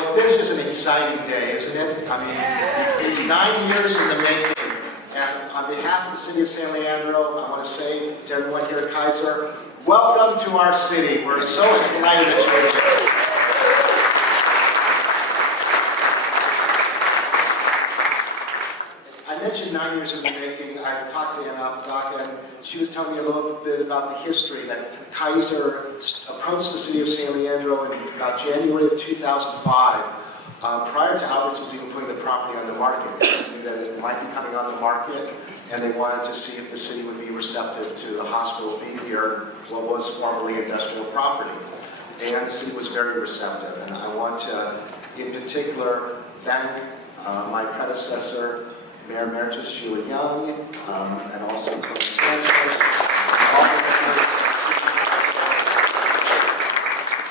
Well, this is an exciting day, isn't it? I mean, it's 9 years in the making. And on behalf of the City of San Leandro, I want to say to everyone here at Kaiser, welcome to our city. We're so delighted that you're here. I mentioned 9 years in the making. I talked to Anna Apodaca, and she was telling me a little bit about the history that Kaiser approached the City of San Leandro in about January of 2005. Prior to Albertsons even putting the property on the market, they knew that it might be coming on the market, and they wanted to see if the city would be receptive to the hospital being here, what was formerly industrial property. And the city was very receptive, and I want to, in particular, thank my predecessor, Mayor Emeritus Sheila Young, and also Tony Sanchez,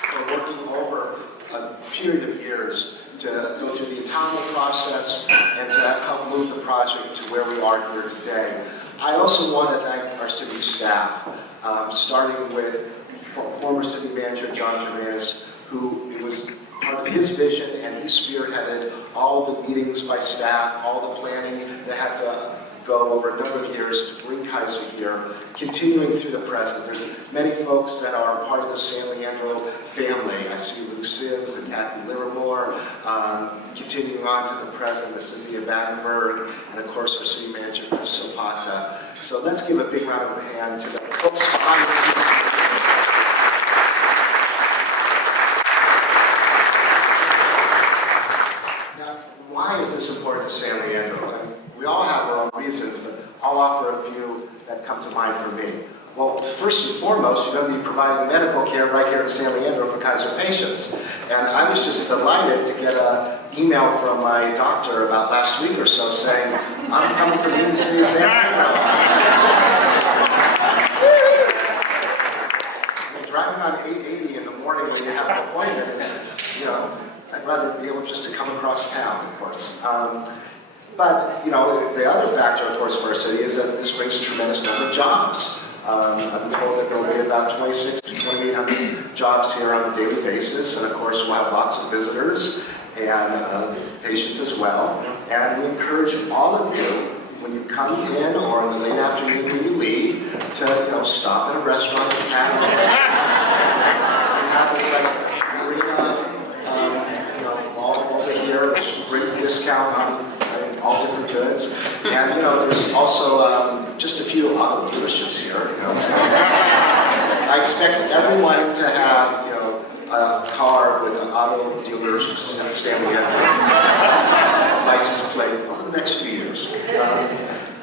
for working over a period of years to go through the entitlement process and to help move the project to where we are here today. I also want to thank our city staff, starting with former city manager John Germanis, who it was part of his vision, and he spearheaded all the meetings by staff, all the planning that had to go over a number of years to bring Kaiser here, continuing through the present. There's many folks that are part of the San Leandro family. I see Luke Sims and Kathy Livermore, continuing on to the present, the Cynthia Battenberg, and of course our city manager, Chris Zapata. So let's give a big round of applause to the folks behind the scenes. Why is this important to San Leandro? I mean, we all have our own reasons, but I'll offer a few that come to mind for me. Well, first and foremost, you're going to be providing medical care right here in San Leandro for Kaiser patients. And I was just delighted to get an email from my doctor about last week or so saying, I'm coming from the city of San Leandro. Driving on 880 in the morning when you have an appointment, it's, you know, I'd rather be able just to come across town, of course. But, you know, the other factor, of course, for our city is that this brings a tremendous number of jobs. I've been told that there will be about 26 to 2,800 jobs here on a daily basis, and of course we'll have lots of visitors and patients as well. And we encourage all of you, when you come in or in the late afternoon when you leave, to, you know, stop at a restaurant and have this like marina, over here, great discount on all different goods. And, you know, there's also just a few auto dealerships here. You know, so I expect everyone to have, you know, a car with an auto dealer's San Leandro license plate over the next few years.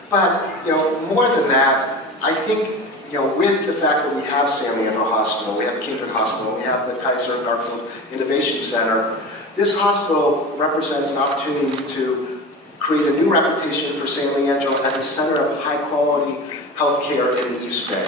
But, you know, more than that, I think, you know, with the fact that we have San Leandro Hospital, we have Kindred Hospital, we have the Kaiser Garfield Innovation Center, this hospital represents an opportunity to create a new reputation for San Leandro as a center of high-quality healthcare in the East Bay.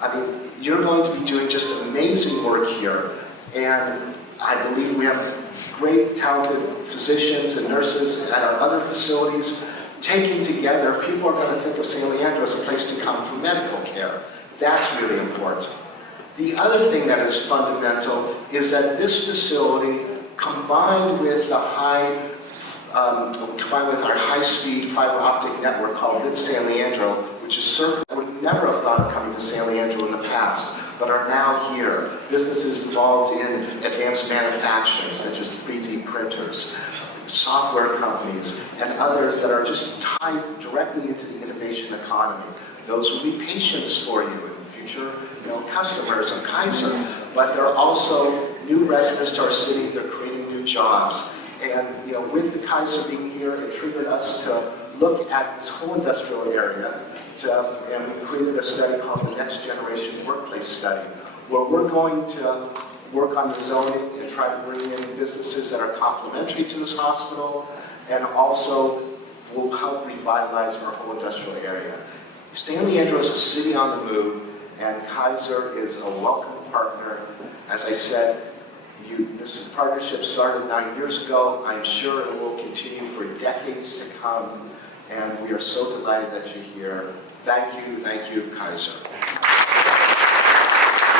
I mean, you're going to be doing just amazing work here, and I believe we have great, talented physicians and nurses at our other facilities. Taking together, people are going to think of San Leandro as a place to come for medical care. That's really important. The other thing that is fundamental is that this facility, combined with our high-speed fiber optic network called Mid San Leandro, which is services that would never have thought of coming to San Leandro in the past, but are now here. Businesses involved in advanced manufacturing, such as 3D printers, software companies, and others that are just tied directly into the innovation economy. Those will be patients for you in future, you know, customers of Kaiser, but they're also new residents to our city. They're creating new jobs. And, you know, with the Kaiser being here, it triggered us to look at this whole industrial area, and we created a study called the Next Generation Workplace Study, where we're going to work on the zoning and try to bring in businesses that are complementary to this hospital, and also will help revitalize our whole industrial area. San Leandro is a city on the move, and Kaiser is a welcome partner. As I said, this partnership started 9 years ago. I'm sure it will continue for decades to come, and we are so delighted that you're here. Thank you, Kaiser.